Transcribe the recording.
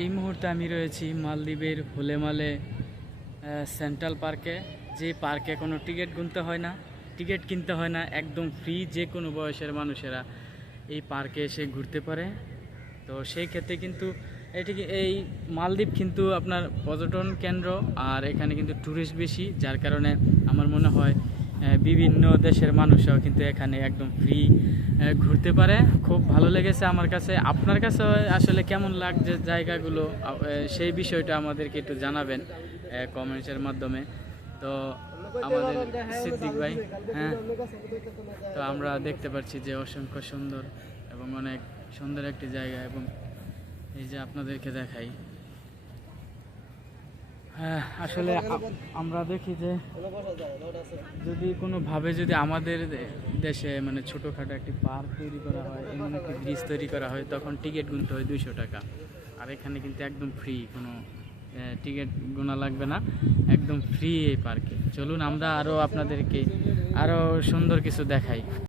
এই মুহূর্তে আমি রয়েছি মালদ্বীপের হোলেমালে সেন্ট্রাল পার্কে যে পার্কে কোনো টিকিট গুনতে হয় না। টিকিট কিনতে হয় না, একদম ফ্রি যে কোনো বয়সের মানুষেরা এই পার্কে এসে ঘুরতে পারে। তো সেই ক্ষেত্রে কিন্তু এটি এই মালদ্বীপ কিন্তু আপনার পর্যটন কেন্দ্র আর এখানে কিন্তু ট্যুরিস্ট বেশি, যার কারণে আমার মনে হয় বিভিন্ন দেশের মানুষরাও কিন্তু এখানে একদম ফ্রি ঘুরতে পারে। খুব ভালো লেগেছে আমার কাছে। আপনার কাছে আসলে কেমন লাগছে জায়গাগুলো? সেই বিষয়টা আমাদেরকে একটু জানাবেন কমেন্টসের মাধ্যমে। তো আমাদের সিদ্দিক ভাই হ্যাঁ তো আমরা দেখতে পাচ্ছি যে অসংখ্য সুন্দর এবং অনেক সুন্দর একটি জায়গা এবং এই যে আপনাদেরকে দেখাই আসলে আমরা দেখি যে যদি কোনোভাবে যদি আমাদের দেশে মানে ছোটোখাটো একটি পার্ক তৈরি করা হয়, এমন একটি ব্রিজ তৈরি করা হয়, তখন টিকিট গুনতে হয় দুইশো টাকা। আর এখানে কিন্তু একদম ফ্রি কোনো টিকিট গোনা লাগবে না, একদম ফ্রি এই পার্কে। চলুন আমরা আরও আপনাদেরকে আরও সুন্দর কিছু দেখাই।